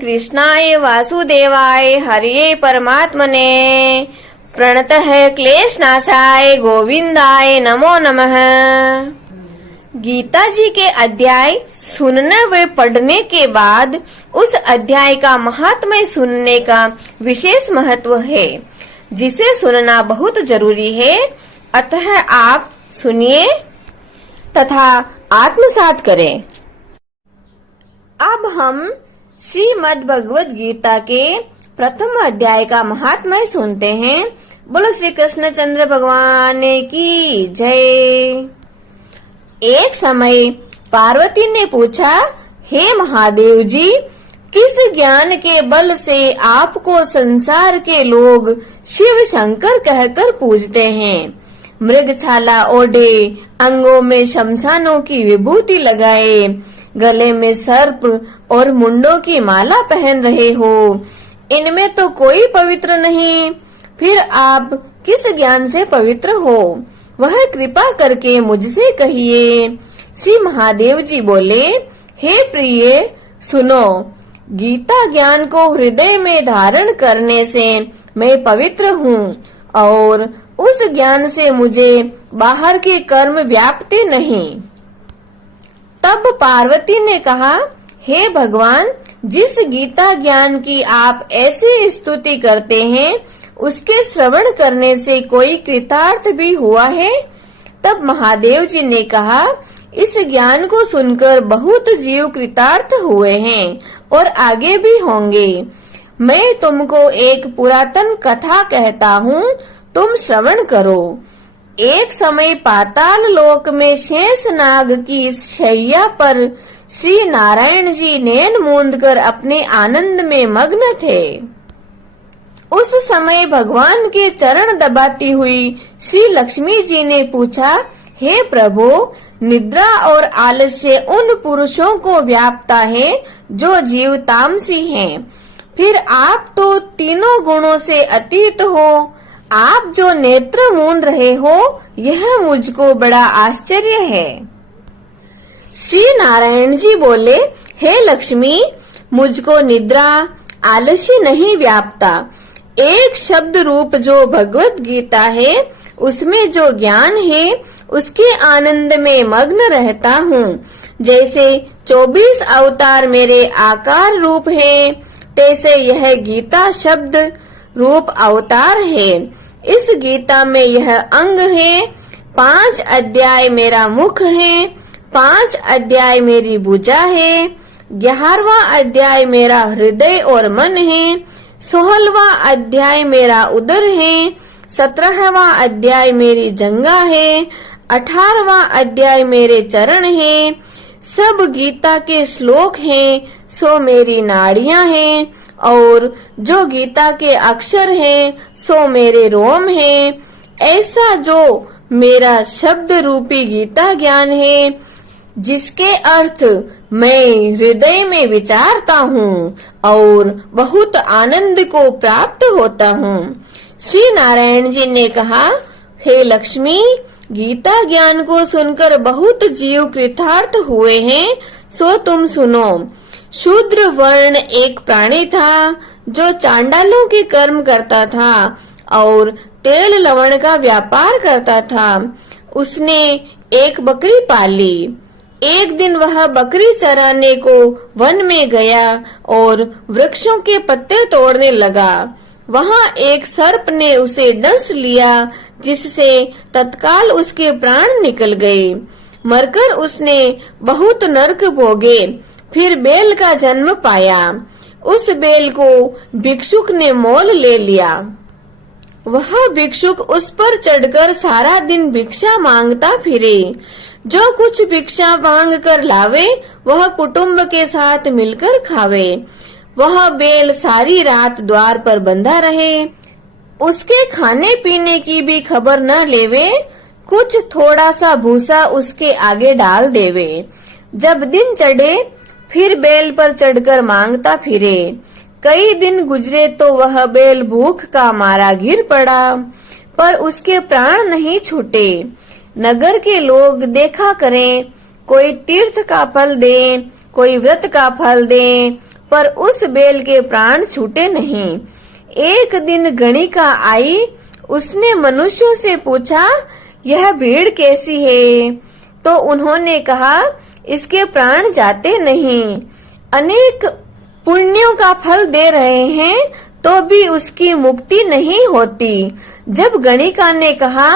कृष्णाय वासुदेवाय हरिये परमात्मने प्रणतः क्लेशनाशाय गोविंदाय नमो नमः। गीता जी के अध्याय सुनने व पढ़ने के बाद उस अध्याय का महात्म्य सुनने का विशेष महत्व है, जिसे सुनना बहुत जरूरी है। अतः आप सुनिए तथा आत्मसात करें। अब हम श्रीमद् भगवद गीता के प्रथम अध्याय का महात्म्य सुनते हैं। बोलो श्री कृष्ण चंद्र भगवान की जय। एक समय पार्वती ने पूछा, हे महादेव जी, किस ज्ञान के बल से आपको संसार के लोग शिव शंकर कहकर पूजते हैं? मृगछाला ओढ़े, अंगों में शमशानों की विभूति लगाए, गले में सर्प और मुंडों की माला पहन रहे हो, इनमें तो कोई पवित्र नहीं। फिर आप किस ज्ञान से पवित्र हो? वह कृपा करके मुझसे कहिए। श्री महादेव जी बोले, हे प्रिय, सुनो, गीता ज्ञान को हृदय में धारण करने से मैं पवित्र हूँ और उस ज्ञान से मुझे बाहर के कर्म व्यापते नहीं। तब पार्वती ने कहा, हे भगवान, जिस गीता ज्ञान की आप ऐसी स्तुति करते हैं, उसके श्रवण करने से कोई कृतार्थ भी हुआ है? तब महादेव जी ने कहा, इस ज्ञान को सुनकर बहुत जीव कृतार्थ हुए हैं और आगे भी होंगे। मैं तुमको एक पुरातन कथा कहता हूँ, तुम श्रवण करो। एक समय पाताल लोक में शेष नाग की शैया पर श्री नारायण जी नैन मूंद कर अपने आनंद में मग्न थे। उस समय भगवान के चरण दबाती हुई श्री लक्ष्मी जी ने पूछा, हे प्रभु, निद्रा और आलस्य उन पुरुषों को व्यापता है जो जीव तामसी हैं। फिर आप तो तीनों गुणों से अतीत हो। आप जो नेत्र मूंद रहे हो, यह मुझको बड़ा आश्चर्य है। श्री नारायण जी बोले, हे लक्ष्मी, मुझको निद्रा आलस्य नहीं व्यापता। एक शब्द रूप जो भगवत गीता है, उसमें जो ज्ञान है, उसके आनंद में मग्न रहता हूँ। जैसे 24 अवतार मेरे आकार रूप हैं, तैसे यह गीता शब्द रूप अवतार है। इस गीता में यह अंग है। 5 अध्याय मेरा मुख है, 5 अध्याय मेरी भुजा है, 11वां अध्याय मेरा हृदय और मन है, 16वां अध्याय मेरा उदर है, 17वां अध्याय मेरी जंगा है, 18वां अध्याय मेरे चरण है। सब गीता के श्लोक हैं, सो मेरी नाड़ियां हैं, और जो गीता के अक्षर हैं, सो मेरे रोम हैं। ऐसा जो मेरा शब्द रूपी गीता ज्ञान है, जिसके अर्थ मैं हृदय में विचारता हूँ और बहुत आनंद को प्राप्त होता हूँ। श्री नारायण जी ने कहा, हे लक्ष्मी, गीता ज्ञान को सुनकर बहुत जीव कृतार्थ हुए हैं, सो तुम सुनो। शूद्र वर्ण एक प्राणी था जो चांडालों के कर्म करता था और तेल लवण का व्यापार करता था। उसने एक बकरी पाली। एक दिन वह बकरी चराने को वन में गया और वृक्षों के पत्ते तोड़ने लगा। वहाँ एक सर्प ने उसे डस लिया, जिससे तत्काल उसके प्राण निकल गए। मरकर उसने बहुत नरक भोगे, फिर बेल का जन्म पाया। उस बेल को भिक्षुक ने मोल ले लिया। वह भिक्षुक उस पर चढ़कर सारा दिन भिक्षा मांगता फिरे। जो कुछ भिक्षा मांग कर लावे, वह कुटुंब के साथ मिलकर खावे। वह बेल सारी रात द्वार पर बंधा रहे। उसके खाने पीने की भी खबर न लेवे। कुछ थोड़ा सा भूसा उसके आगे डाल देवे। जब दिन चढ़े, फिर बेल पर चढ़कर मांगता फिरे। कई दिन गुजरे तो वह बेल भूख का मारा गिर पड़ा, पर उसके प्राण नहीं छूटे। नगर के लोग देखा करें, कोई तीर्थ का फल दे, कोई व्रत का फल दे, पर उस बेल के प्राण छूटे नहीं। एक दिन गणिका आई, उसने मनुष्यों से पूछा, यह भीड़ कैसी है? तो उन्होंने कहा, इसके प्राण जाते नहीं, अनेक पुण्यों का फल दे रहे हैं तो भी उसकी मुक्ति नहीं होती। जब गणिका ने कहा,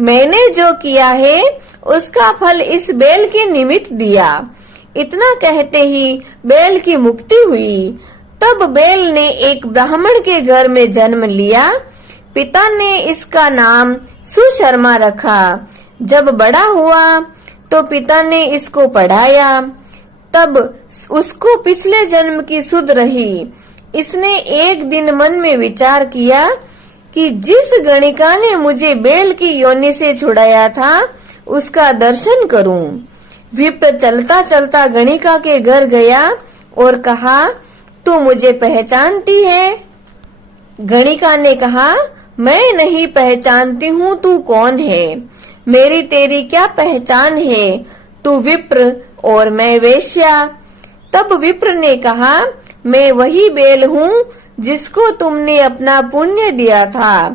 मैंने जो किया है उसका फल इस बेल के निमित्त दिया, इतना कहते ही बेल की मुक्ति हुई। तब बेल ने एक ब्राह्मण के घर में जन्म लिया। पिता ने इसका नाम सुशर्मा रखा। जब बड़ा हुआ तो पिता ने इसको पढ़ाया। तब उसको पिछले जन्म की सुध रही। इसने एक दिन मन में विचार किया कि जिस गणिका ने मुझे बेल की योनि से छुड़ाया था उसका दर्शन करूं। विप्र चलता चलता गणिका के घर गया और कहा, तू मुझे पहचानती है? गणिका ने कहा, मैं नहीं पहचानती हूँ, तू कौन है? मेरी तेरी क्या पहचान है? तू विप्र और मैं वेश्या। तब विप्र ने कहा, मैं वही बेल हूँ जिसको तुमने अपना पुण्य दिया था।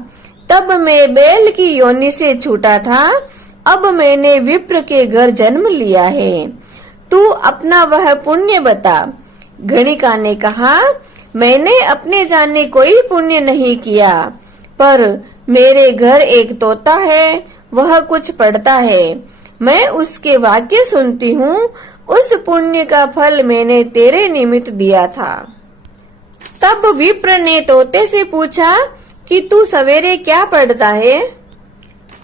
तब मैं बेल की योनि से छूटा था, अब मैंने विप्र के घर जन्म लिया है। तू अपना वह पुण्य बता। गणिका ने कहा, मैंने अपने जाने कोई पुण्य नहीं किया, पर मेरे घर एक तोता है, वह कुछ पढ़ता है, मैं उसके वाक्य सुनती हूँ, उस पुण्य का फल मैंने तेरे निमित्त दिया था। तब विप्र ने तोते से पूछा कि तू सवेरे क्या पढ़ता है?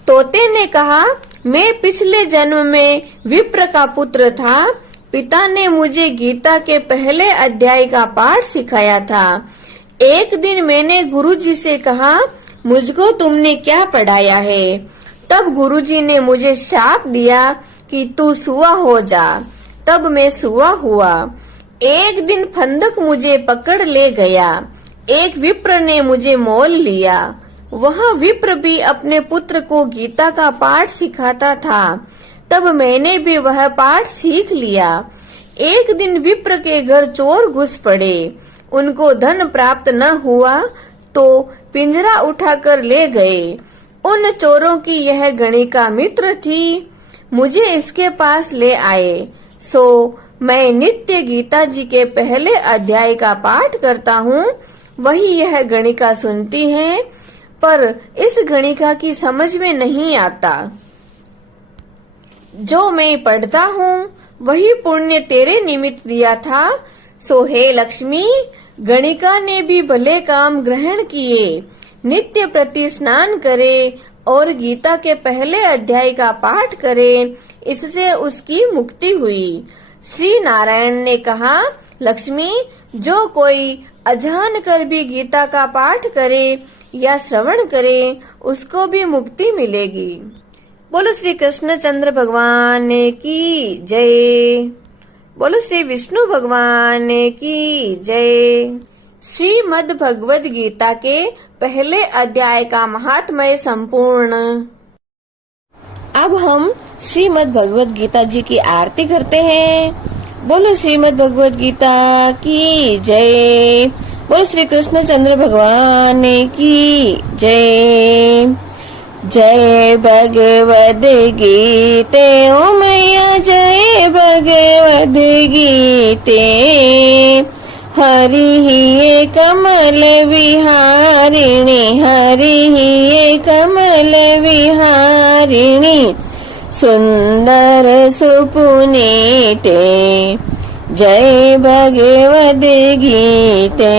तोते ने कहा, मैं पिछले जन्म में विप्र का पुत्र था। पिता ने मुझे गीता के पहले अध्याय का पाठ सिखाया था। एक दिन मैंने गुरुजी से कहा, मुझको तुमने क्या पढ़ाया है? तब गुरुजी ने मुझे शाप दिया कि तू सुआ हो जा। तब मैं सुआ हुआ। एक दिन फंदक मुझे पकड़ ले गया। एक विप्र ने मुझे मोल लिया। वह विप्र भी अपने पुत्र को गीता का पाठ सिखाता था। तब मैंने भी वह पाठ सीख लिया। एक दिन विप्र के घर चोर घुस पड़े। उनको धन प्राप्त न हुआ तो पिंजरा उठाकर ले गए। उन चोरों की यह गणिका मित्र थी। मुझे इसके पास ले आए, सो मैं नित्य गीता जी के पहले अध्याय का पाठ करता हूँ। वही यह गणिका सुनती है, पर इस गणिका की समझ में नहीं आता। जो मैं पढ़ता हूँ वही पुण्य तेरे निमित्त दिया था। सो हे लक्ष्मी, गणिका ने भी भले काम ग्रहण किए। नित्य प्रति स्नान करे और गीता के पहले अध्याय का पाठ करे, इससे उसकी मुक्ति हुई। श्री नारायण ने कहा, लक्ष्मी, जो कोई अजान कर भी गीता का पाठ करे या श्रवण करे उसको भी मुक्ति मिलेगी। बोलो श्री कृष्णचंद्र भगवान की जय। बोलो श्री विष्णु भगवान की जय। श्रीमद् भगवद गीता के पहले अध्याय का महात्म्य संपूर्ण। अब हम श्रीमद् भगवद गीता जी की आरती करते हैं। बोलो श्रीमद् भगवद गीता की जय। बोलो श्री कृष्णचंद्र भगवान की जय। जय भगवद गीते ओ मैया, जय भगवद गीते। हरि ही कमल विहारिणी, हरि ही कमल विहारिणी, सुंदर सुपुनीते। जय भगवद गीते।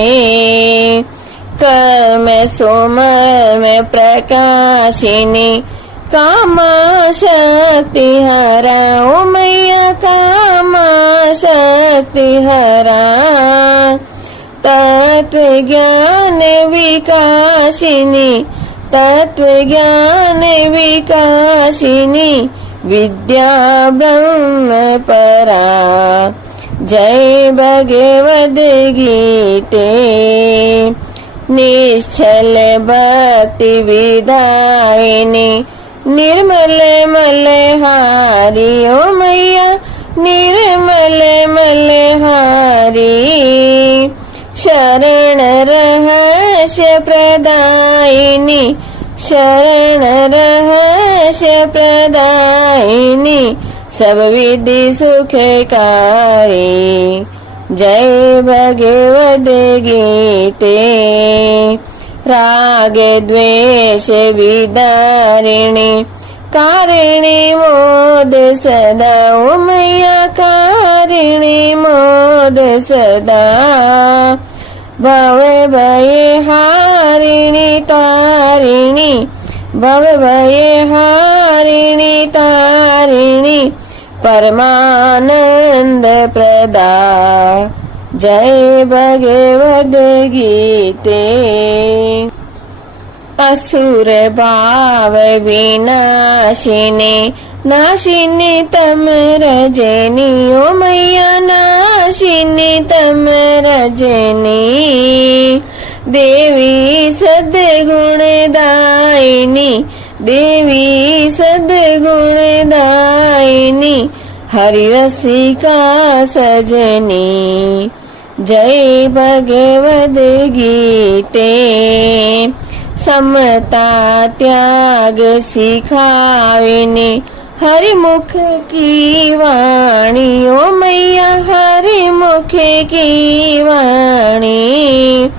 कर्म सुमर्म प्रकाशिनी, कामा शक्ति हरा ओ मैया, कामा शक्ति हरा। तत्व ज्ञान विकासिनी, तत्व ज्ञान विकासिनी, विद्या ब्रह्म परा। जय भगवद गीते। निश्चल भक्ति विदायिनी, निर्मल मलहारी ओ मैया, निर्मल मलहारी। शरण रहस्य प्रदायिनी, शरण रहस्य प्रदायिनी, सब विधि सुखकारी। जय भगवद गीते, राग द्वेष विदारिणी, कारिणी मोद सदा। ओ मैया कारिणी मोद सदा, भव भय हारिणी तारिणी, भव भय हारिणी तारिणी, परमानंद प्रदा। जय भगवद गीते। असुर भाव विनाशिनी, नाशिनी तम रजनी। ओ मैया नाशिनी तम रजनी, देवी सद्गुणदायिनी, देवी सद्गुणदायिनी, हरि रसिका सजनी। जय भगवद गीते, समता त्याग सिखाविनी, हरि मुख की वाणी। ओ मैया हरि मुख की वाणी,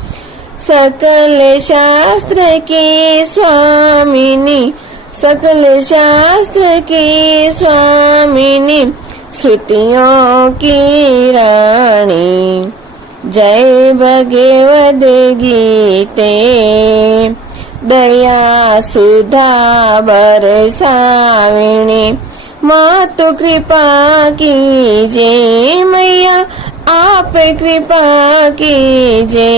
सकल शास्त्र की स्वामिनी, सकल शास्त्र की स्वामिनी, श्रुतियों की रानी। जय भगवद गीते, दया सुधा बरसाविनी, मातु कृपा कीजे। मैया आप कृपा कीजे,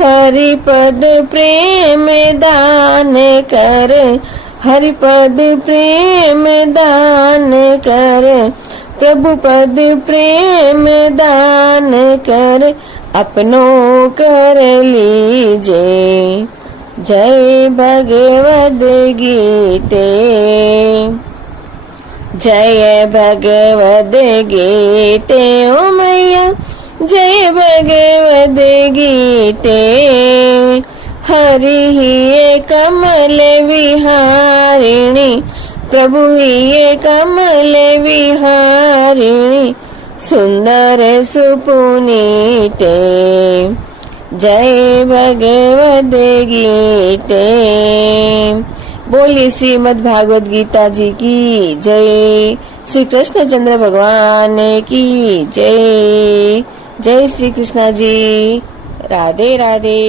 हरिपद प्रेम दान कर, हरिपद प्रेम दान कर, प्रभु पद प्रेम दान कर, अपनों कर लीजे। जय भगवद गीते, जय भगवद गीते। ओ मैया जय भगवद गीते, हरि ही कमल विहारिणी, प्रभु ही कमल विहारिणी, सुंदर सुपुनीते। जय भगवद गीते। बोलिए श्रीमद् भागवत गीता जी की जय। श्री कृष्ण चंद्र भगवान की जय। जय श्री कृष्ण जी। राधे राधे।